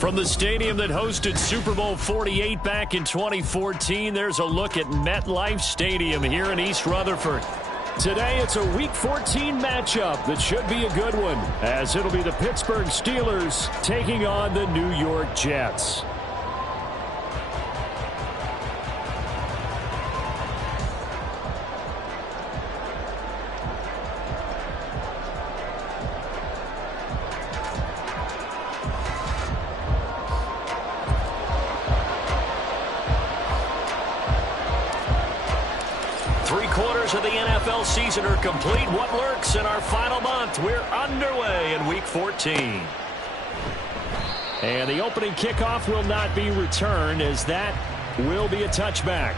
From the stadium that hosted Super Bowl 48 back in 2014, there's a look at MetLife Stadium here in East Rutherford. Today, it's a Week 14 matchup that should be a good one, as it'll be the Pittsburgh Steelers taking on the New York Jets. Of the NFL season are complete. What lurks in our final month? We're underway in Week 14. And the opening kickoff will not be returned, as that will be a touchback.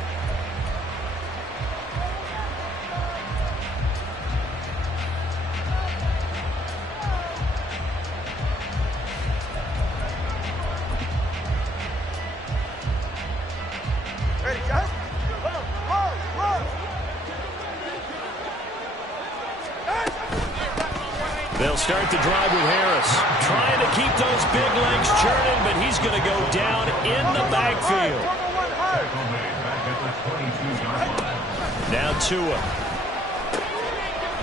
They'll start the drive with Harris. Trying to keep those big legs churning, but he's going to go down in the backfield. Now Tua.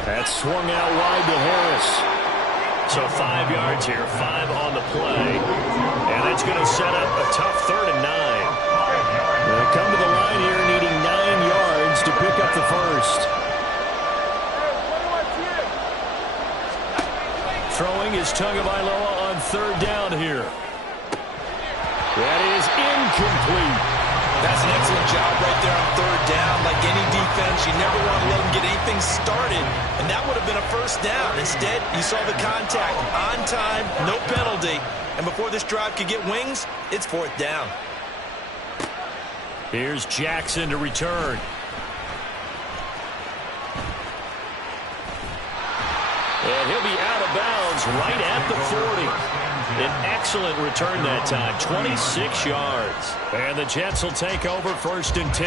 That's swung out wide to Harris. So 5 yards here, 5 on the play. And that's going to set up a tough 3rd and 9. They come to the line here needing 9 yards to pick up the first. Throwing is Tagovailoa on 3rd down here. That is incomplete. That's an excellent job right there on 3rd down. Like any defense, you never want to let them get anything started, and that would have been a 1st down. Instead, you saw the contact on time, no penalty, and before this drive could get wings, it's 4th down. Here's Jackson to return. And he'll be out of bounds right at the 40. An excellent return that time, 26 yards. And the Jets will take over 1st and 10.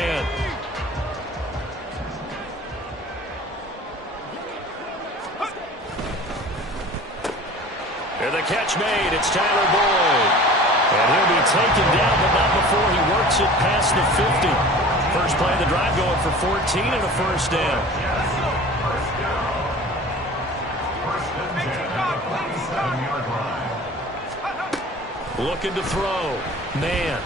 And the catch made. It's Tyler Boyd. And he'll be taken down, but not before he works it past the 50. First play of the drive going for 14 and a 1st down. Looking to throw. Man.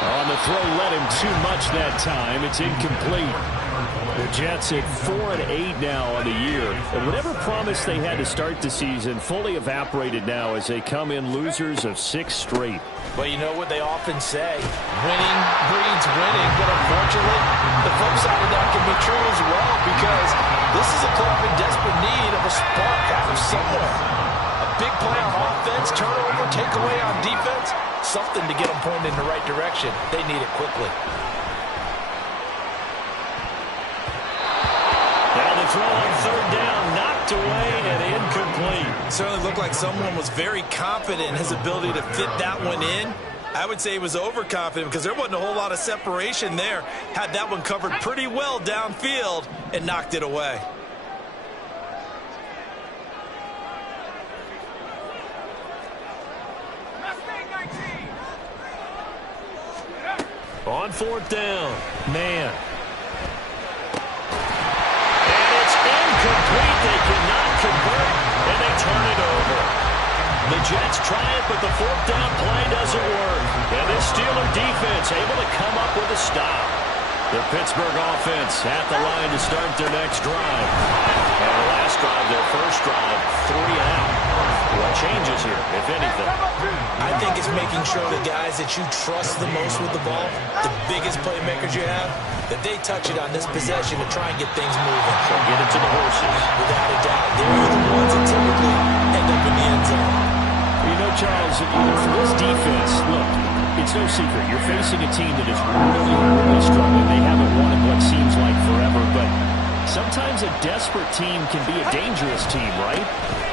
On the throw, led him too much that time. It's incomplete. The Jets at 4-8 now on the year. And whatever promise they had to start the season fully evaporated now as they come in losers of 6 straight. Well, you know what they often say, winning breeds winning, but unfortunately, the flip side of that can be true as well, because this is a club in desperate need of a spark out of somewhere. A big play on offense, turnover, takeaway on defense, something to get them pointed in the right direction. They need it quickly. Now the throw on 3rd down, knocked away and incomplete. Certainly looked like someone was very confident in his ability to fit that one in. I would say he was overconfident because there wasn't a whole lot of separation there. Had that one covered pretty well downfield and knocked it away. On 4th down, man. Incomplete. They cannot convert, and they turn it over. The Jets try it, but the 4th down play doesn't work. And this Steeler defense able to come up with a stop. The Pittsburgh offense at the line to start their next drive. And the last drive, their first drive, 3 out. What changes here, if anything? I think it's making sure the guys that you trust the most with the ball, the biggest playmakers you have, that they touch it on this possession to try and get things moving. So get it to the horses. Without a doubt. They're the ones that typically end up in the end zone. You know, Charles, for this defense, look, it's no secret. You're facing a team that is really, really struggling. They haven't won in what seems like forever, but sometimes a desperate team can be a dangerous team, right?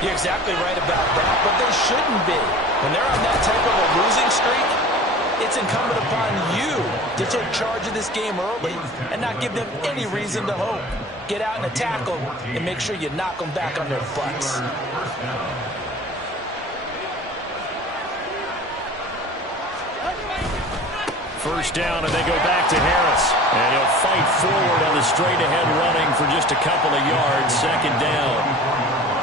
You're exactly right about that, but they shouldn't be. When they're on that type of a losing streak, it's incumbent upon you to take charge of this game early and not give them any reason to hope. Get out and attack them and make sure you knock them back on their butts. first down, and they go back to Harris. And he'll fight forward on the straight-ahead running for just a couple of yards. Second down.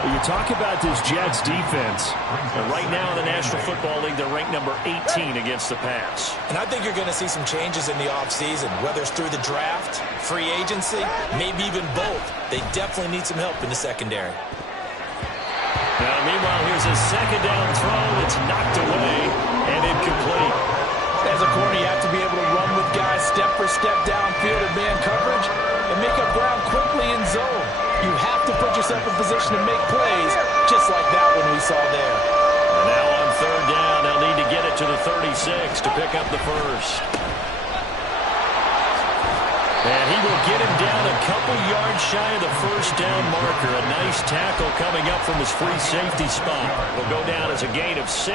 Well, you talk about this Jets defense. And right now in the National Football League, they're ranked number 18 against the pass. And I think you're going to see some changes in the offseason, whether it's through the draft, free agency, maybe even both. They definitely need some help in the secondary. Now, meanwhile, here's a second down throw. It's knocked away and incomplete. As a corner, you have to be able to run with guys step for step downfield in man coverage and make up ground quickly in zone. You have to put yourself in position to make plays, just like that one we saw there. And now on third down, they'll need to get it to the 36 to pick up the first. And he will get him down a couple yards shy of the first down marker. A nice tackle coming up from his free safety spot. Will go down as a gain of 6,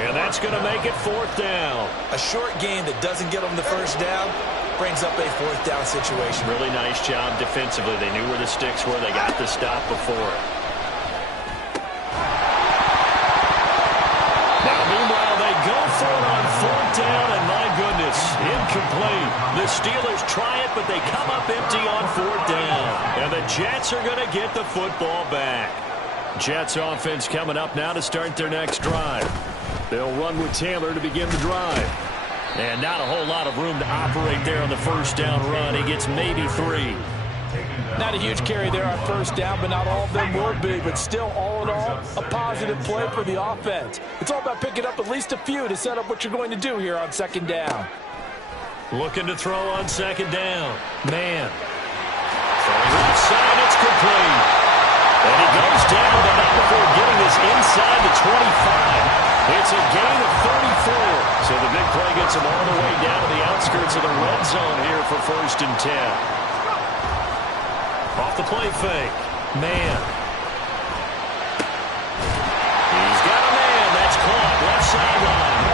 and that's going to make it fourth down. A short gain that doesn't get him the first down brings up a fourth down situation. Really nice job defensively. They knew where the sticks were. They got the stop before it. Now, meanwhile, they go for it on fourth down, and my goodness, incomplete. The Steelers try it, but they come up empty on fourth down. And the Jets are going to get the football back. Jets offense coming up now to start their next drive. They'll run with Taylor to begin the drive. And not a whole lot of room to operate there on the first down run. He gets maybe 3. Not a huge carry there on first down, but not all of them will be. But still, all in all, a positive play for the offense. It's all about picking up at least a few to set up what you're going to do here on second down. Looking to throw on second down. Man. Throwing right side, it's complete. And he goes down, but not before getting this inside the 25. It's a gain of 34. So the big play gets him all the way down to the outskirts of the red zone here for first and 10. Off the play fake. Man. He's got a man. That's caught. Left sideline.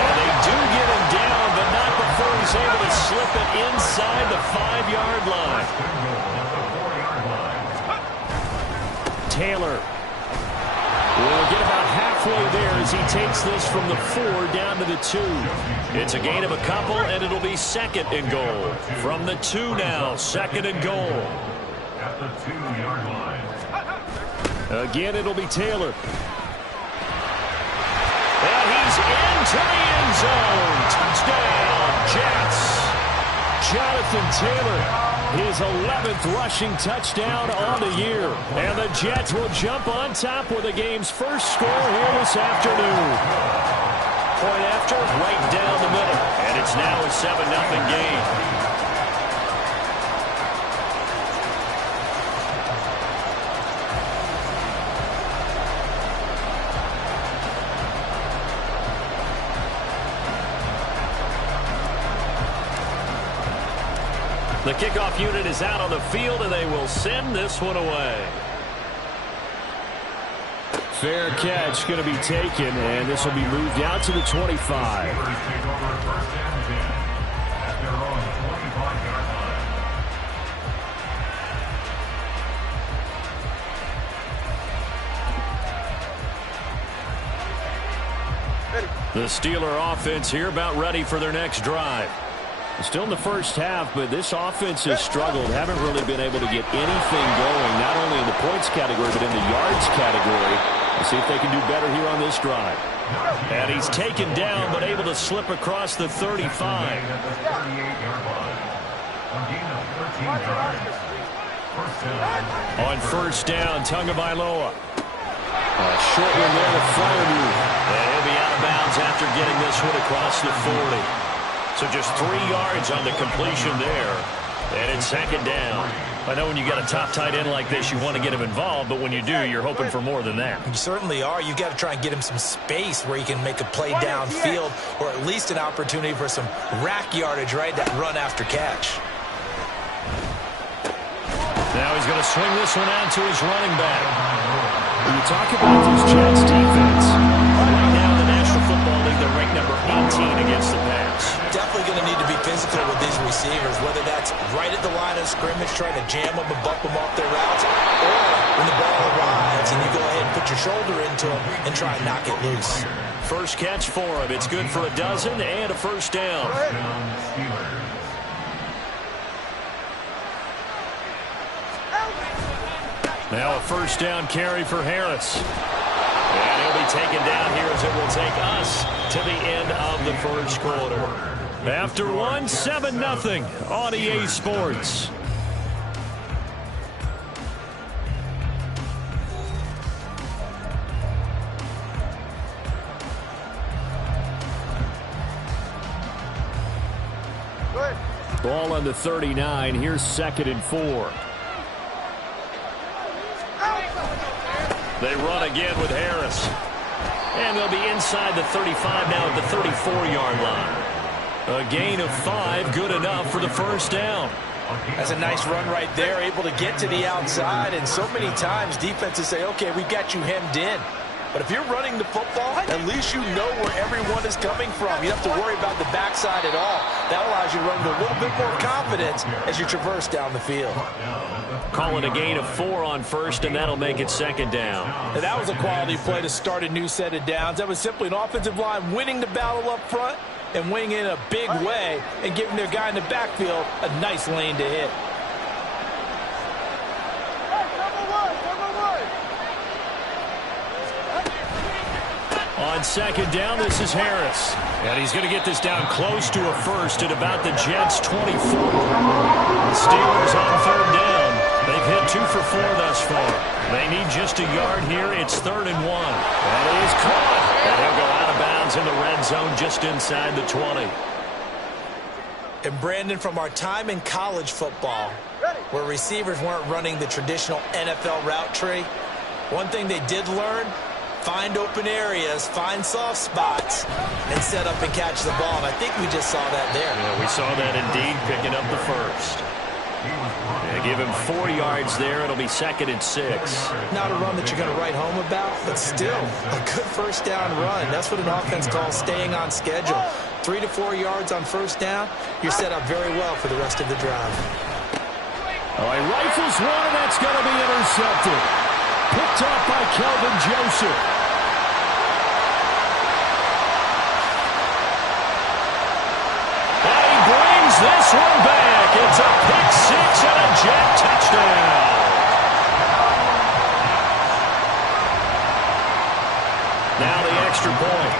And they do get him down, but not before he's able to slip it inside the 5-yard line. Taylor will get about halfway there as he takes this from the 4 down to the 2. It's a gain of a couple, and it'll be second and goal. From the 2 now, second and goal. At the 2-yard line. Again, it'll be Taylor. And he's into the end zone. Touchdown, Jets. Jonathan Taylor, his 11th rushing touchdown on the year. And the Jets will jump on top with the game's first score here this afternoon. Point after, right down the middle. And it's now a 7-0 game. The kickoff unit is out on the field, and they will send this one away. Fair catch going to be taken, and this will be moved out to the 25. The Steeler offense here about ready for their next drive. Still in the first half, but this offense has struggled. Haven't really been able to get anything going, not only in the points category, but in the yards category. We'll see if they can do better here on this drive. And he's taken down, but able to slip across the 35. On first down, Tagovailoa. Short one there to Fryermuth. And he'll be out of bounds after getting this one across the 40. So just 3 yards on the completion there. And it's second down. I know when you got a top tight end like this, you want to get him involved, but when you do, you're hoping for more than that. You certainly are. You got to try and get him some space where he can make a play downfield, or at least an opportunity for some rack yardage, right? That run after catch. Now he's going to swing this one out to his running back. When you talk about this Jets defense, right now in the National Football League, they're ranked number 18 against the pass. Definitely going to need to be physical with these receivers, whether that's right at the line of scrimmage, trying to jam them and bump them off their routes, or when the ball arrives and you go ahead and put your shoulder into them and try and knock it loose. First catch for him. It's good for a dozen and a first down. Now a first down carry for Harris. And he'll be taken down here as it will take us to the end of the first quarter. After one, 7-0 on EA Sports. Ball on the 39. Here's 2nd and 4. They run again with Harris. And they'll be inside the 35 now at the 34-yard line. A gain of 5, good enough for the first down. That's a nice run right there, able to get to the outside. And so many times defenses say, okay, we got you hemmed in. But if you're running the football, at least you know where everyone is coming from. You don't have to worry about the backside at all. That allows you to run with a little bit more confidence as you traverse down the field. Call it a gain of 4 on first, and that'll make it 2nd down. And that was a quality play to start a new set of downs. That was simply an offensive line winning the battle up front and winning in a big way and giving their guy in the backfield a nice lane to hit. On 2nd down, this is Harris. And he's going to get this down close to a first at about the Jets' 24. The Steelers on 3rd down. They've hit 2 for 4 thus far. They need just a yard here. It's 3rd and 1. And it is caught. And he'll go out of bounds in the red zone just inside the 20. And Brandon, from our time in college football, where receivers weren't running the traditional NFL route tree, one thing they did learn: find open areas, find soft spots, and set up and catch the ball. And I think we just saw that there. Yeah, we saw that indeed, picking up the first. They give him 4 yards there. It'll be 2nd and 6. Not a run that you're going to write home about, but still a good first down run. That's what an offense calls staying on schedule. 3 to 4 yards on first down, you're set up very well for the rest of the drive. Oh, he rifles one, and that's going to be intercepted. Picked off by Kelvin Joseph. And he brings this one back. It's a pick 6 and a Jet touchdown. Now the extra point.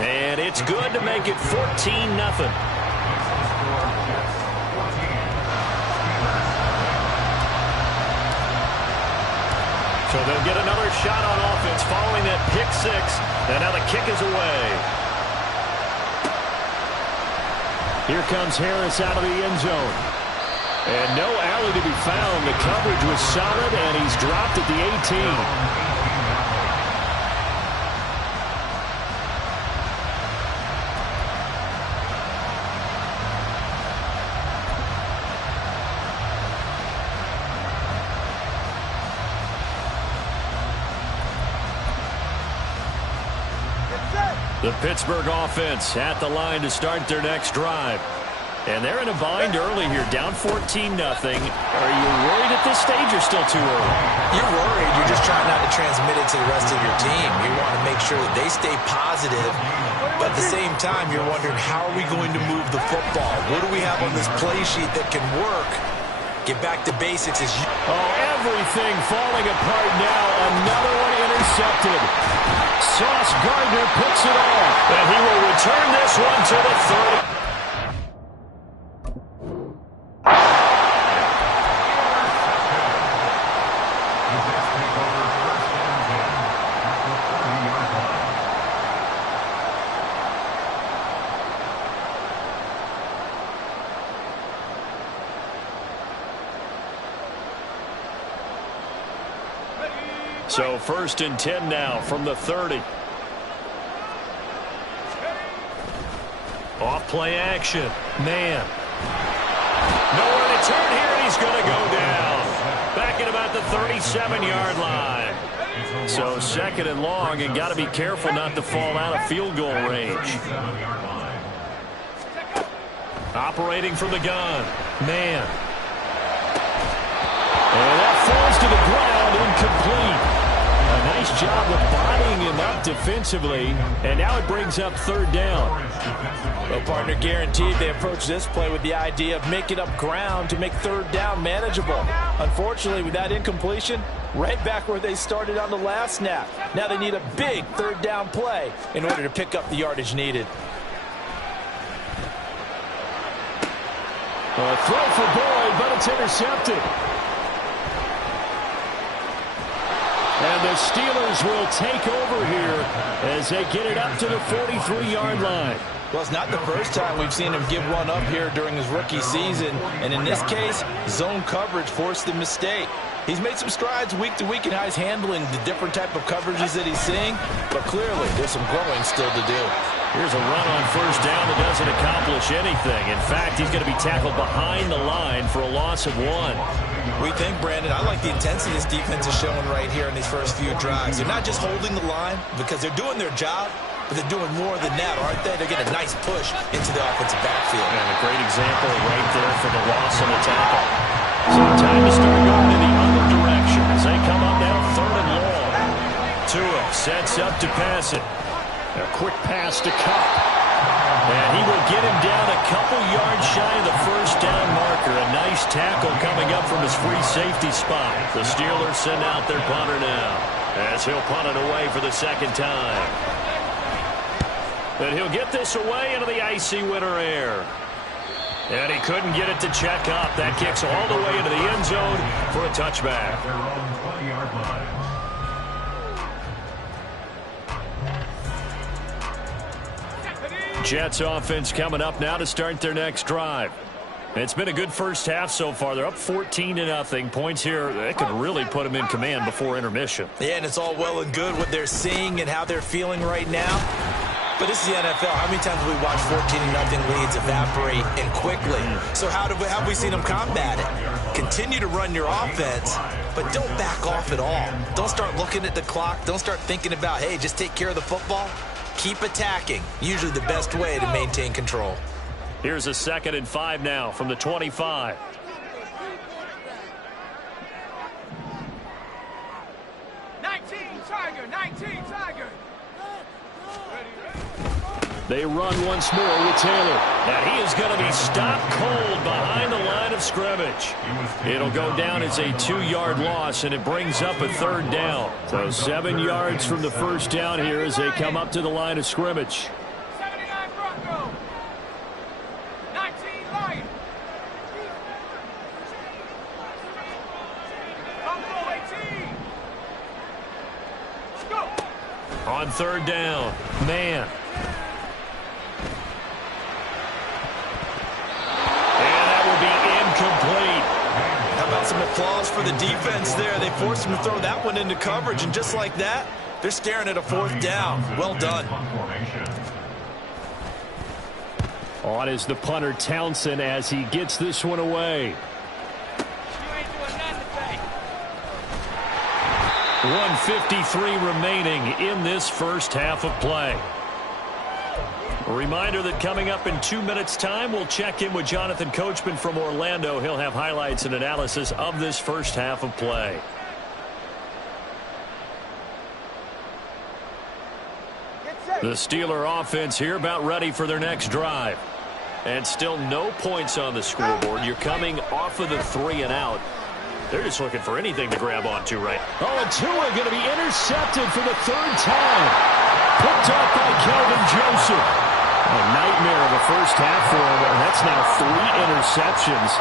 And it's good to make it 14-0. So they'll get another shot on offense following that pick 6. And now the kick is away. Here comes Harris out of the end zone. And no alley to be found. The coverage was solid, and he's dropped at the 18. The Pittsburgh offense at the line to start their next drive. And they're in a bind early here, down 14-0. Are you worried at this stage or still too early? You're worried. You're just trying not to transmit it to the rest of your team. You want to make sure that they stay positive. But at the same time, you're wondering, how are we going to move the football? What do we have on this play sheet that can work? Get back to basics. Everything falling apart now. Another one intercepted. Sauce Gardner picks it off. And he will return this one to the 30. So 1st and 10 now from the 30. Off play action. Man. Nowhere to turn here, and he's going to go down. Back at about the 37-yard line. So 2nd and long, and got to be careful not to fall out of field goal range. Operating from the gun. Man. And that falls to the ground, defensively, and now it brings up third down. Well, partner, guaranteed they approach this play with the idea of making up ground to make third down manageable. Unfortunately, with that incompletion, right back where they started on the last snap. Now they need a big third down play in order to pick up the yardage needed. A throw for Boyd, but it's intercepted. And the Steelers will take over here as they get it up to the 43-yard line. Well, it's not the first time we've seen him give one up here during his rookie season. And in this case, zone coverage forced the mistake. He's made some strides week to week in how he's handling the different type of coverages that he's seeing. But clearly, there's some growing still to do. Here's a run on first down that doesn't accomplish anything. In fact, he's going to be tackled behind the line for a loss of 1. We think, Brandon, I like the intensity this defense is showing right here in these first few drives. They're not just holding the line because they're doing their job, but they're doing more than that, aren't they? They're getting a nice push into the offensive backfield. And a great example right there for the loss on the tackle. So time to start going in the other direction as they come up now third and long. Tua sets up to pass it. A quick pass to Cup. And he will get him down a couple yards shy of the first down marker. A nice tackle coming up from his free safety spot. The Steelers send out their punter now as he'll punt it away for the second time. But he'll get this away into the icy winter air. And he couldn't get it to check up. That kicks all the way into the end zone for a touchback. Their own 20-yard line. Jets offense coming up now to start their next drive. It's been a good first half so far. They're up 14-0. Points here, that could really put them in command before intermission. Yeah, and it's all well and good what they're seeing and how they're feeling right now. But this is the NFL. How many times have we watched 14-0 leads evaporate and quickly? So how have we seen them combat it? Continue to run your offense, but don't back off at all. Don't start looking at the clock. Don't start thinking about, hey, just take care of the football. Keep attacking. Usually the best way to maintain control. Here's a 2nd and 5 now from the 25. They run once more with Taylor. And he is going to be stopped cold behind the line of scrimmage. It'll go down as a 2-yard loss, and it brings up a third down. So 7 yards from the first down here as they come up to the line of scrimmage. 79 Bronco. 19 Lion. Bronco 18. Let's go. On third down, man. Complete. How about some applause for the defense there? They forced him to throw that one into coverage, and just like that, they're staring at a 4th down. Well done. On is the punter Townsend as he gets this one away. 1:53 remaining in this first half of play. A reminder that coming up in 2 minutes' time, we'll check in with Jonathan Coachman from Orlando. He'll have highlights and analysis of this first half of play. The Steeler offense here about ready for their next drive. And still no points on the scoreboard. You're coming off of the 3 and out. They're just looking for anything to grab onto right. Oh, and Tua going to be intercepted for the 3rd time. Picked up by Kelvin Joseph. A nightmare of a first half for him, and that's now 3 interceptions.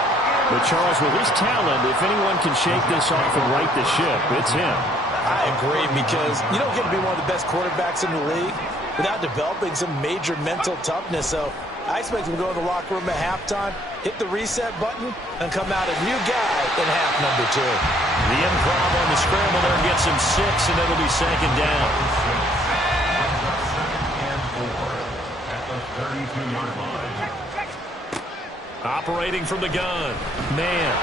But, Charles, with his talent, if anyone can shake this off and right the ship, it's him. I agree, because you don't get to be one of the best quarterbacks in the league without developing some major mental toughness. So I expect him to go in the locker room at halftime, hit the reset button, and come out a new guy in half number 2. The improv on the scramble there gets him 6, and it'll be 2nd down. 32-yard line. Operating from the gun. Man.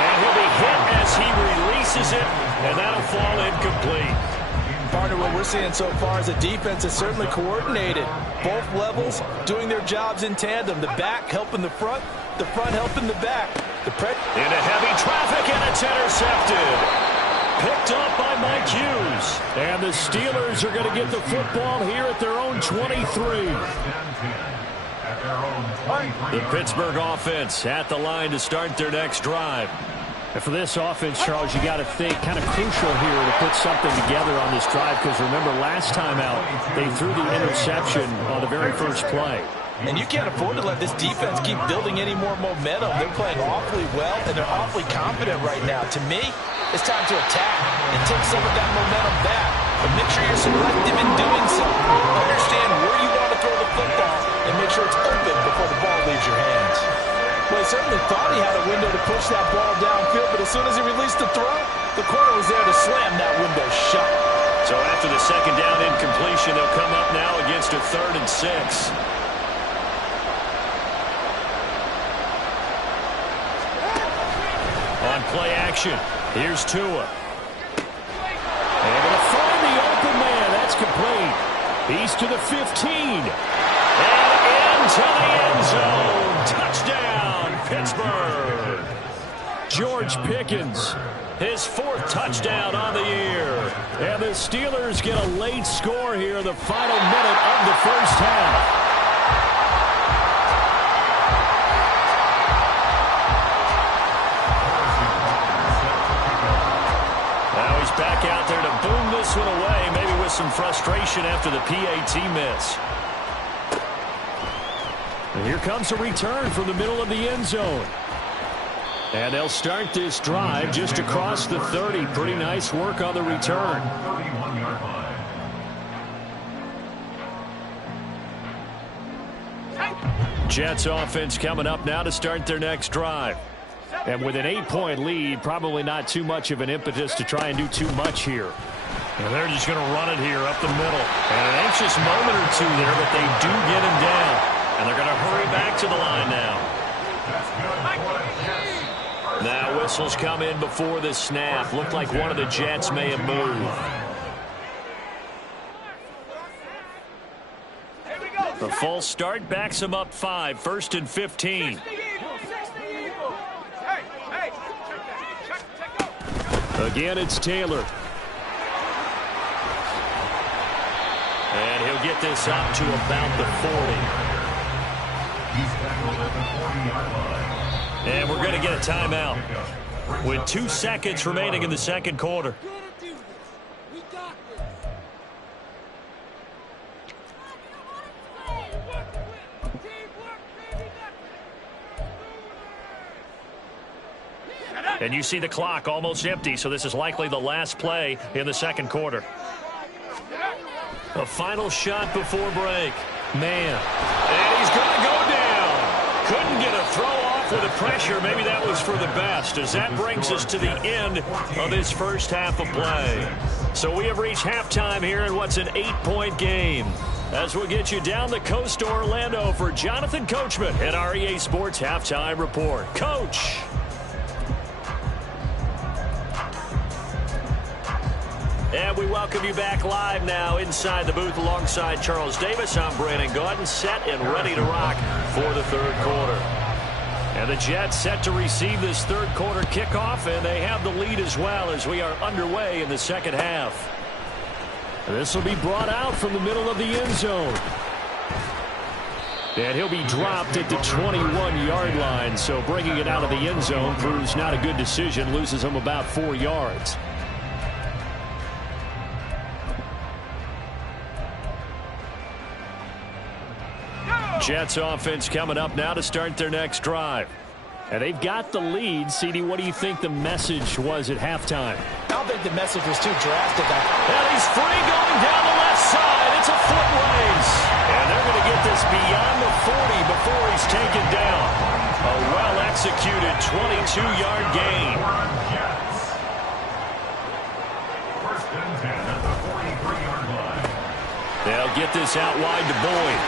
And he'll be hit as he releases it, and that'll fall incomplete. Partner, what we're seeing so far is a defense that's certainly coordinated. Both levels doing their jobs in tandem. The back helping the front helping the back. Into heavy traffic, and it's intercepted. Picked up by Mike Hughes. goes. And the Steelers are going to get the football here at their own 23. The Pittsburgh offense at the line to start their next drive. And for this offense, Charles, you got to think kind of crucial here to put something together on this drive, because remember last time out they threw the interception on the very first play. And you can't afford to let this defense keep building any more momentum. They're playing awfully well, and they're awfully confident right now. To me, it's time to attack and take some of that momentum back. But make sure you're selective in doing so. Understand where you want to throw the football and make sure it's open before the ball leaves your hands. Well, he certainly thought he had a window to push that ball downfield, but as soon as he released the throw, the corner was there to slam that window shut. So after the second down incompletion, they'll come up now against a 3rd and 6. On play action, here's Tua. Able to find the open man. That's complete. He's to the 15. And into the end zone. Touchdown, Pittsburgh. George Pickens, His 4th touchdown on the year. and the Steelers get a late score here in the final minute of the first half. Now he's back out there to boom this one away, maybe with some frustration after the PAT miss. And here comes a return from the middle of the end zone. And they'll start this drive just across the 30. Pretty nice work on the return. 31-yard line. Jets offense coming up now to start their next drive. And with an 8-point lead, probably not too much of an impetus to try and do too much here. And they're just going to run it here up the middle. And an anxious moment or two there, but they do get him down. And they're going to hurry back to the line now. Now whistles come in before the snap. Looked like one of the Jets may have moved. The false start backs him up 5, 1st and 15. Again, it's Taylor. And he'll get this up to about the 40. He's tackled at the 40-yard line. And we're going to get a timeout with 2 seconds remaining in the second quarter. And you see the clock almost empty, so this is likely the last play in the second quarter. A final shot before break. Man. And he's going to go down. Couldn't get a throw off with the pressure. Maybe that was for the best, as that brings us to the end of this first half of play. So we have reached halftime here in what's an 8-point game. As we'll get you down the coast to Orlando for Jonathan Coachman at our EA Sports Halftime Report. Coach. And we welcome you back live now inside the booth alongside Charles Davis. I'm Brandon Gaudin, set and ready to rock for the third quarter. And the Jets set to receive this third quarter kickoff, and they have the lead as well as we are underway in the second half. This will be brought out from the middle of the end zone. And he'll be dropped at the 21-yard line, so bringing it out of the end zone proves not a good decision, loses him about 4 yards. Jets offense coming up now to start their next drive. And they've got the lead. CD, what do you think the message was at halftime? I don't think the message was too drastic. And he's free going down the left side. It's a foot race. And they're going to get this beyond the 40 before he's taken down. A well-executed 22-yard gain. First and 10 at the 43-yard line. They'll get this out wide to Boyd.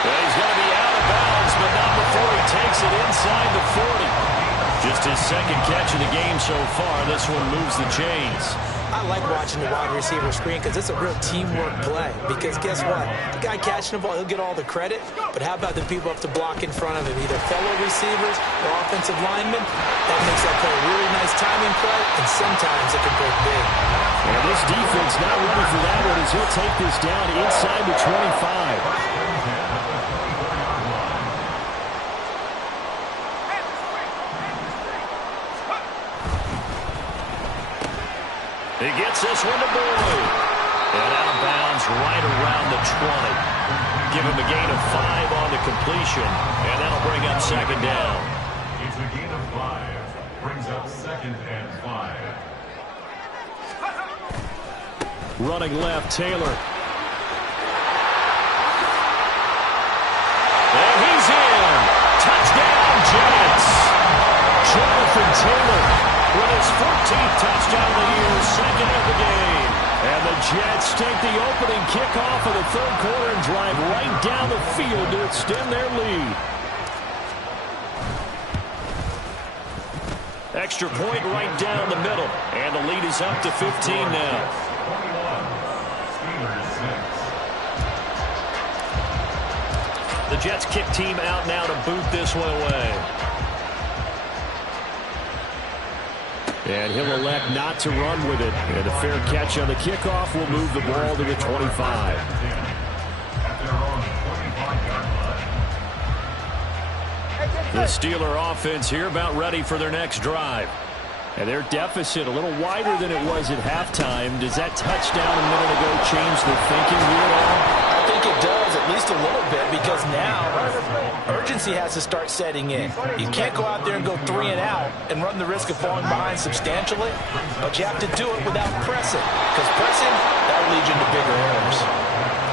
Well, he's going to be out of bounds, but not before he takes it inside the 40. Just his second catch of the game so far. This one moves the chains. I like watching the wide receiver screen because it's a real teamwork play. Because guess what? The guy catching the ball, he'll get all the credit. But how about the people up to block in front of him? Either fellow receivers or offensive linemen. That makes that play a really nice timing play, and sometimes it can break big. And this defense not ready for that one as he'll take this down inside the 25. He gets this one to Boyd. And out of bounds right around the 20. Give him a gain of 5 on the completion. And that'll bring up second down. It's a gain of 5. Brings up 2nd and 5. Running left, Taylor. And he's in. Touchdown, Jets. Jonathan Taylor with his 14th touchdown of the year, 2nd of the game. And the Jets take the opening kickoff of the third quarter and drive right down the field to extend their lead. Extra point right down the middle. And the lead is up to 15 now. The Jets kick team out now to boot this one away. And he'll elect not to run with it. And a fair catch on the kickoff will move the ball to the 25. The Steeler offense here about ready for their next drive. And their deficit a little wider than it was at halftime. Does that touchdown a minute ago change the thinking here at all? I think it does, at least a little bit, because now urgency has to start setting in. You can't go out there and go 3 and out and run the risk of falling behind substantially, but you have to do it without pressing, because pressing, that'll lead you into bigger errors.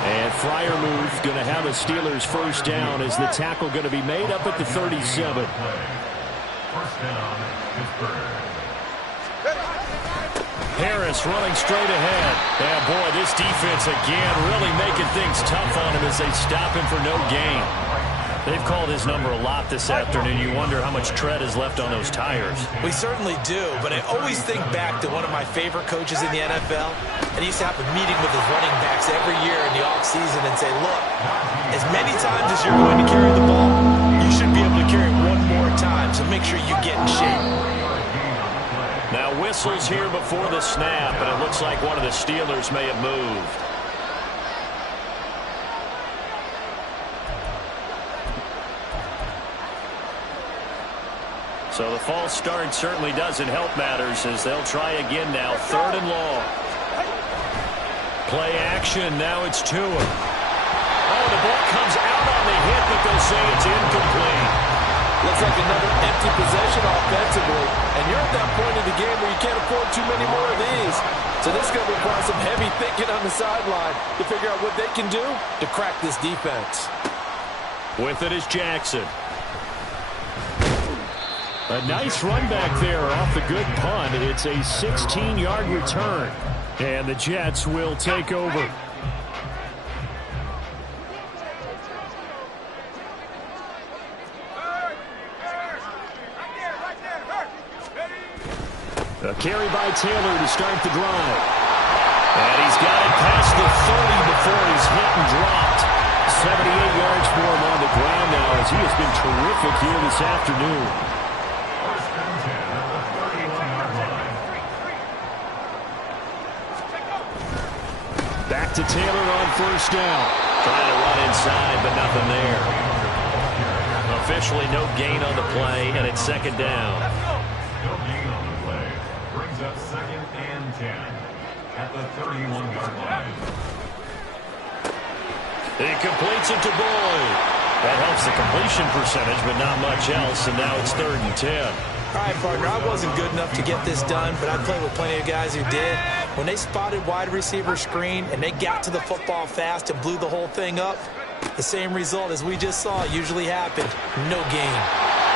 And Freiermuth going to have a Steelers first down. Is the tackle going to be made up at the 37? First down, Pittsburgh. Harris running straight ahead. Yeah, boy, this defense again really making things tough on him as they stop him for no gain. They've called his number a lot this afternoon. You wonder how much tread is left on those tires. We certainly do, but I always think back to one of my favorite coaches in the NFL, and he used to have a meeting with his running backs every year in the offseason and say, look, as many times as you're going to carry the ball, you should be able to carry it one more time, so make sure you get in shape. Now whistles here before the snap, and it looks like one of the Steelers may have moved. So the false start certainly doesn't help matters as they'll try again now. 3rd and long. Play action. Now it's Tua. Oh, the ball comes out on the hit, but they'll say it's incomplete. Looks like another empty possession offensively, and you're at that point in the game where you can't afford too many more of these. So this is going to require some heavy thinking on the sideline to figure out what they can do to crack this defense. With it is Jackson. A nice run back there off the good punt. It's a 16-yard return, and the Jets will take over. A carry by Taylor to start the drive. And he's got it past the 30 before he's hit and dropped. 78 yards for him on the ground now as he has been terrific here this afternoon. First and 10 at the 31-yard line. Back to Taylor on first down. Trying to run inside, but nothing there. Officially no gain on the play, and it's 2nd down. No gain on the play. Brings up 2nd and 10 at the 31-yard line. He completes it to Boyd. That helps the completion percentage, but not much else, and now it's 3rd and 10. All right, partner, I wasn't good enough to get this done, but I played with plenty of guys who did. When they spotted wide receiver screen and they got to the football fast and blew the whole thing up, the same result as we just saw usually happened. No gain.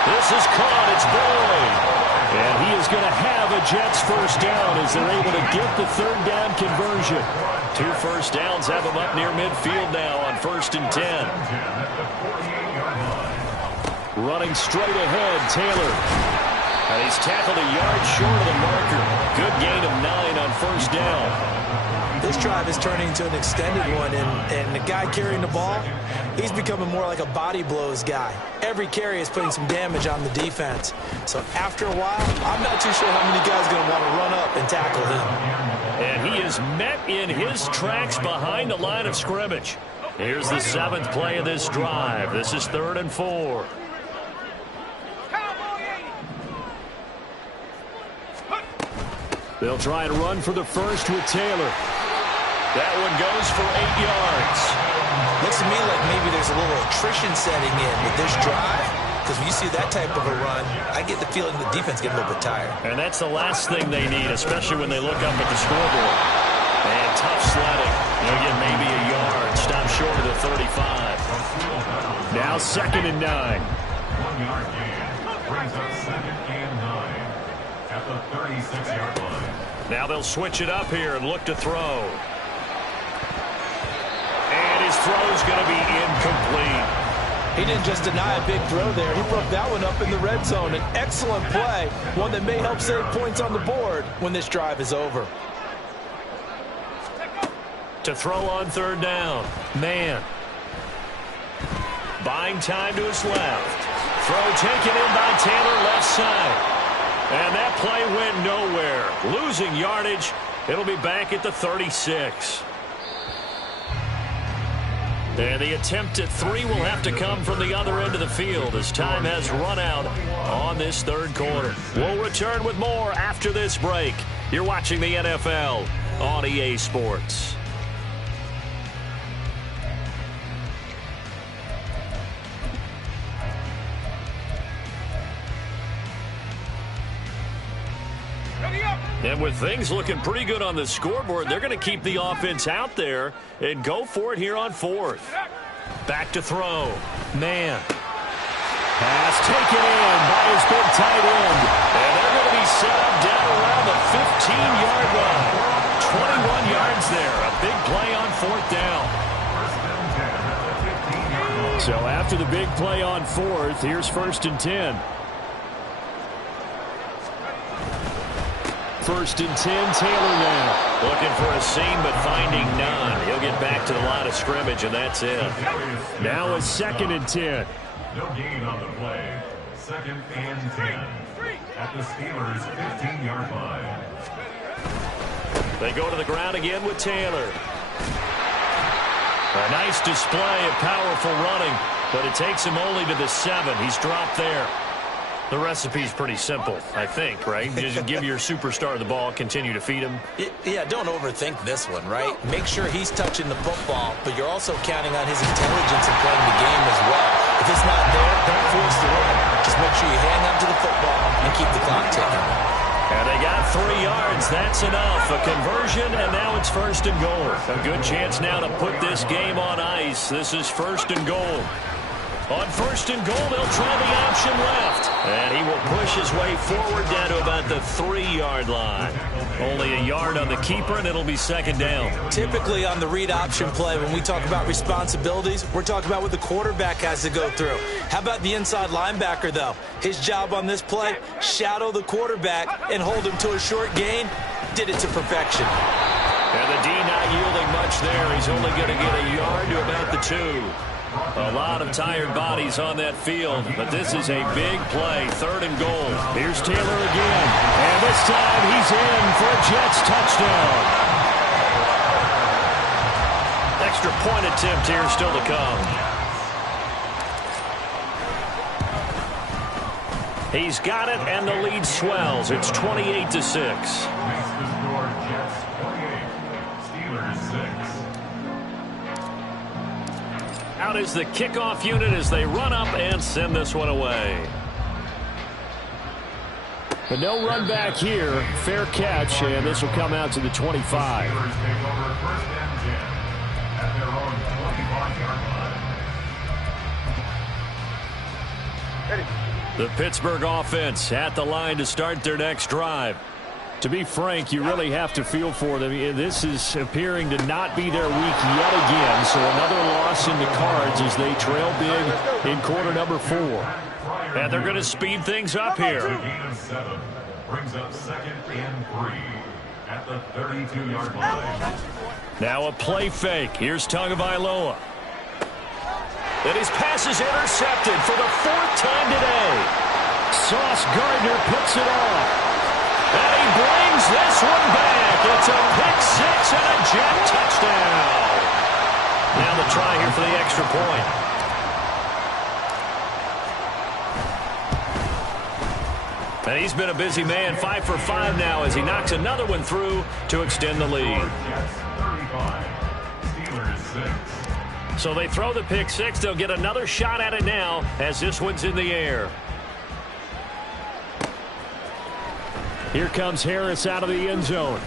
This is caught. It's Boyd. And he is going to have a Jets first down as they're able to get the 3rd down conversion. 2 first downs have him up near midfield now on 1st and 10. Running straight ahead, Taylor. And he's tackled a yard short of the marker. Good gain of 9 on first down. This drive is turning into an extended one, and the guy carrying the ball, he's becoming more like a body blows guy. Every carry is putting some damage on the defense. So after a while, I'm not too sure how many guys are going to want to run up and tackle him. And is met in his tracks behind the line of scrimmage. Here's the 7th play of this drive. This is 3rd and 4. They'll try and run for the first with Taylor. That one goes for 8 yards. Looks to me like maybe there's a little attrition setting in with this drive, because when you see that type of a run, I get the feeling the defense getting a little bit tired. And that's the last thing they need, especially when they look up at the scoreboard. And tough sledding. They'll get maybe a yard. Stop short of the 35. Now 2nd and 9. 1-yard gain. Brings up 2nd and 9 at the 36-yard line. Now they'll switch it up here and look to throw. And his throw's going to be incomplete. He didn't just deny a big throw there. He broke that one up in the red zone. An excellent play, one that may help save points on the board when this drive is over. To throw on 3rd down. Man. Buying time to his left. Throw taken in by Taylor, left side. And that play went nowhere. Losing yardage. It'll be back at the 36. And the attempt at 3 will have to come from the other end of the field as time has run out on this 3rd quarter. We'll return with more after this break. You're watching the NFL on EA Sports. And with things looking pretty good on the scoreboard, they're going to keep the offense out there and go for it here on 4th. Back to throw. Man. Pass taken in by his big tight end. And they're going to be set up down around the 15-yard line. 21 yards there. A big play on 4th down. So after the big play on 4th, here's 1st and 10. 1st and 10, Taylor now. Looking for a seam, but finding none. He'll get back to the line of scrimmage, and that's it. Now a 2nd and 10. No gain on the play. 2nd and 10 at the Steelers' 15-yard line. They go to the ground again with Taylor. A nice display of powerful running, but it takes him only to the 7. He's dropped there. The recipe's pretty simple, I think, right? Just give your superstar the ball, continue to feed him. Yeah, don't overthink this one, right? Make sure he's touching the football, but you're also counting on his intelligence in playing the game as well. If it's not there, don't force the run. Just make sure you hang on to the football and keep the clock ticking. And they got 3 yards. That's enough. A conversion, and now it's 1st and goal. A good chance now to put this game on ice. This is 1st and goal. On 1st and goal, they'll try the option left. And he will push his way forward down to about the 3-yard line. Only a yard on the keeper, and it'll be 2nd down. Typically on the read option play, when we talk about responsibilities, we're talking about what the quarterback has to go through. How about the inside linebacker, though? His job on this play, shadow the quarterback and hold him to a short gain. Did it to perfection. And the D not yielding much there. He's only going to get a yard to about the 2. A lot of tired bodies on that field, but this is a big play. 3rd and goal. Here's Taylor again. And this time he's in for a Jets touchdown. Extra point attempt here still to come. He's got it, and the lead swells. It's 28-6. Makes the score Jets 28, Steelers 6. Out is the kickoff unit as they run up and send this one away. But no run back here. Fair catch, and this will come out to the 25. Steelers take over 1st and 10 at their own 25-yard line. The Pittsburgh offense at the line to start their next drive. To be frank, you really have to feel for them. This is appearing to not be their week yet again. So another loss in the cards as they trail big in quarter number 4. And they're going to speed things up here. Gain of 7 brings up 2nd and 3 at the 32-yard line. Now a play fake. Here's Tagovailoa. And his pass is intercepted for the 4th time today. Sauce Gardner picks it off. And he brings this one back. It's a pick 6 extra point. And he's been a busy man, 5 for 5 now as he knocks another one through to extend the lead. So they throw the pick six. They'll get another shot at it now as this one's in the air. Here comes Harris out of the end zone.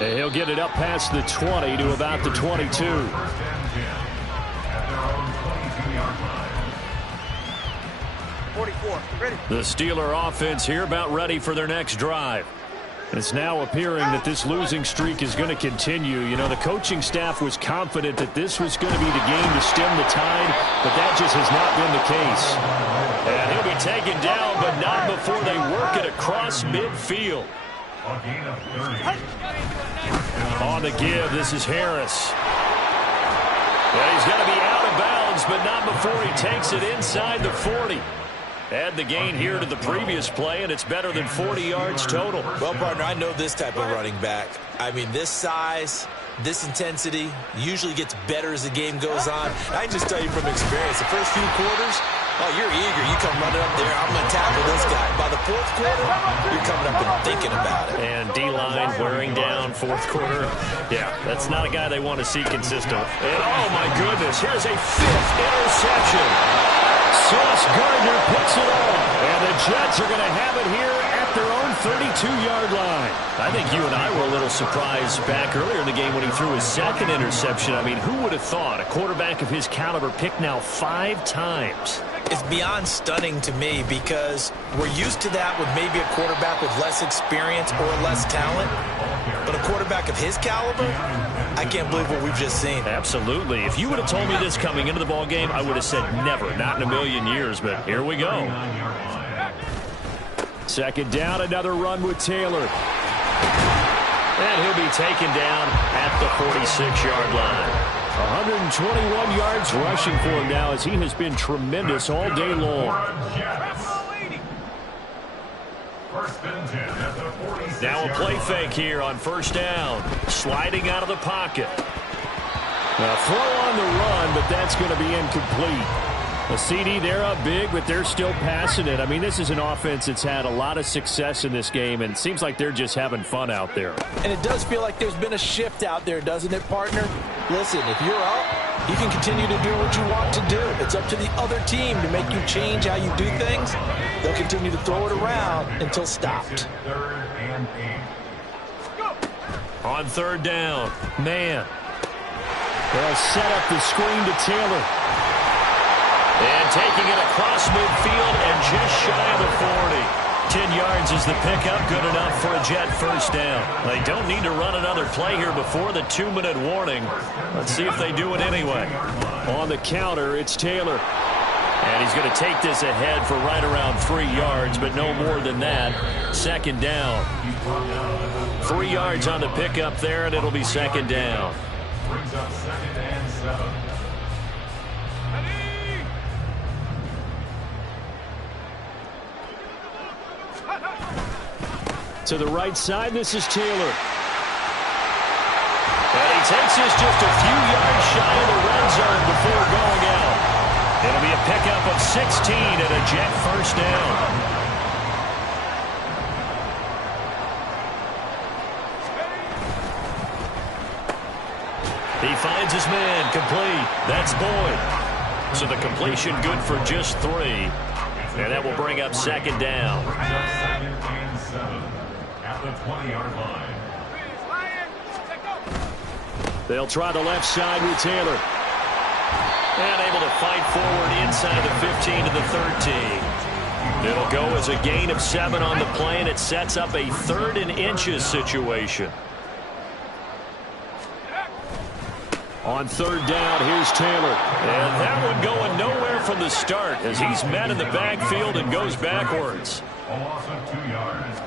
And he'll get it up past the 20 to about the 22. The Steeler offense here about ready for their next drive. It's now appearing that this losing streak is going to continue. You know, the coaching staff was confident that this was going to be the game to stem the tide, but that just has not been the case. And he'll be taken down, but not before they work it across midfield. On the give, this is Harris. Well, he's going to be out of bounds, but not before he takes it inside the 40. Add the gain here to the previous play, and it's better than 40 yards total. Well, partner, I know this type of running back. I mean, this size, this intensity usually gets better as the game goes on. I can just tell you from experience, the first few quarters, oh, you're eager. You come running up there, I'm going to tackle this guy. By the fourth quarter, you're coming up and thinking about it. And D-line wearing down fourth quarter. Yeah, that's not a guy they want to see consistent. And, oh, my goodness, here's a fifth interception. Sauce Gardner picks it off. And the Jets are going to have it here at their own 32-yard line. I think you and I were a little surprised back earlier in the game when he threw his second interception. I mean, who would have thought a quarterback of his caliber picked now 5 times? It's beyond stunning to me because we're used to that with maybe a quarterback with less experience or less talent. But a quarterback of his caliber, I can't believe what we've just seen. Absolutely. If you would have told me this coming into the ball game, I would have said never, not in a million years. But here we go. Second down, another run with Taylor. And he'll be taken down at the 46-yard line. 121 yards rushing for him now as he has been tremendous all day long. Now a play fake here on first down. Sliding out of the pocket. Now throw on the run, but that's going to be incomplete. A CD, they're up big, but they're still passing it. I mean, this is an offense that's had a lot of success in this game, and it seems like they're just having fun out there. And it does feel like there's been a shift out there, doesn't it, partner? Listen, if you're up, you can continue to do what you want to do. It's up to the other team to make you change how you do things. They'll continue to throw it around until stopped. On third down, man. They'll set up the screen to Taylor. And taking it across midfield and just shy of the 40. 10 yards is the pickup, good enough for a Jet first down. They don't need to run another play here before the 2-minute warning. Let's see if they do it anyway. On the counter, it's Taylor. And he's going to take this ahead for right around 3 yards, but no more than that. Second down. 3 yards on the pickup there, and it'll be second down. Brings up second and 7. To the right side, this is Taylor. And he takes this just a few yards shy of the red zone before going out. It'll be a pickup of 16 and a Jet first down. He finds his man, complete. That's Boyd. So the completion good for just 3. And that will bring up second down. Second and 7 at the 20-yard line. They'll try the left side with Taylor. And able to fight forward inside the 15 to the 13. It'll go as a gain of 7 on the play, and it sets up a 3rd and inches situation. On third down, here's Taylor. And that one going nowhere from the start as he's met in the backfield and goes backwards. A loss of 2 yards.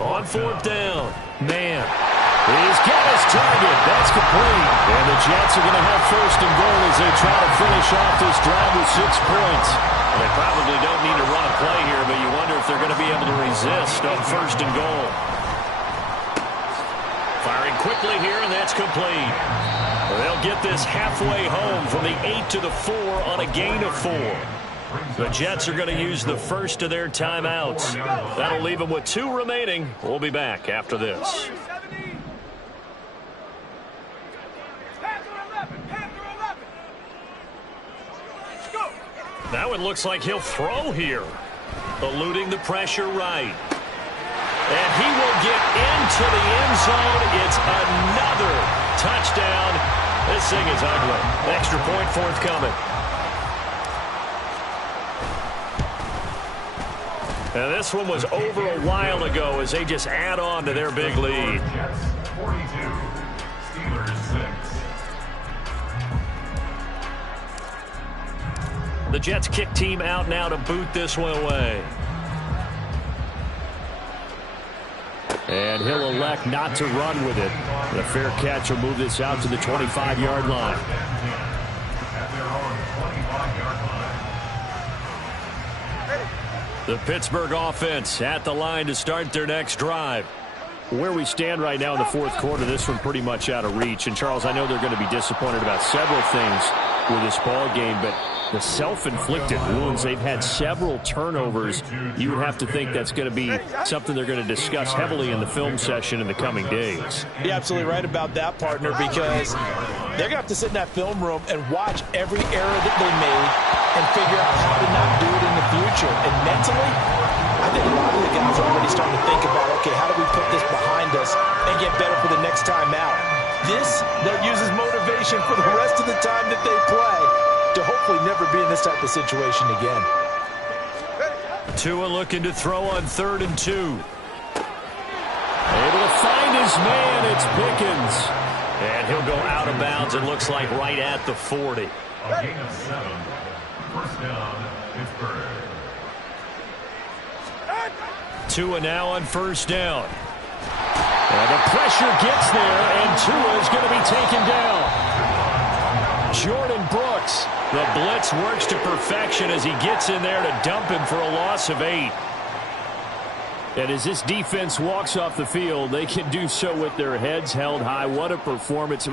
On fourth down, man. He's got his target. That's complete. And the Jets are going to have first and goal as they try to finish off this drive with 6 points. Well, they probably don't need to run a play here, but you wonder if they're going to be able to resist on first and goal. Firing quickly here, and that's complete. They'll get this halfway home from the 8 to the 4 on a gain of 4. The Jets are going to use the first of their timeouts. That'll leave them with 2 remaining. We'll be back after this. Now it looks like he'll throw here. Eluding the pressure right. And he will get into the end zone. It's another touchdown. This thing is ugly. Extra point forthcoming. And this one was over a while ago as they just add on to their big lead. Jets 42, Steelers 6. The Jets kick team out now to boot this one away. And he'll elect not to run with it. The fair catch will move this out to the 25-yard line. At their own 25-yard line. The Pittsburgh offense at the line to start their next drive. Where we stand right now in the fourth quarter, this one pretty much out of reach. And, Charles, I know they're going to be disappointed about several things with this ball game, but the self-inflicted wounds, they've had several turnovers. You would have to think that's going to be something they're going to discuss heavily in the film session in the coming days. You're absolutely right about that, partner, because they're going to have to sit in that film room and watch every error that they made and figure out how to not do it in the future. And mentally, I think a lot of the guys are already starting to think about, okay, how do we put this behind us and get better for the next time out? This, they'll use as motivation for the rest of the time that they play to hopefully never be in this type of situation again. Tua looking to throw on 3rd and 2. Able to find his man, it's Pickens. And he'll go out of bounds, it looks like, right at the 40. A gain of 7. First down, Pittsburgh. Tua now on 1st down. And the pressure gets there, and Tua is going to be taken down. Jordan Brooks. The blitz works to perfection as he gets in there to dump him for a loss of 8. And as this defense walks off the field, they can do so with their heads held high. What a performance.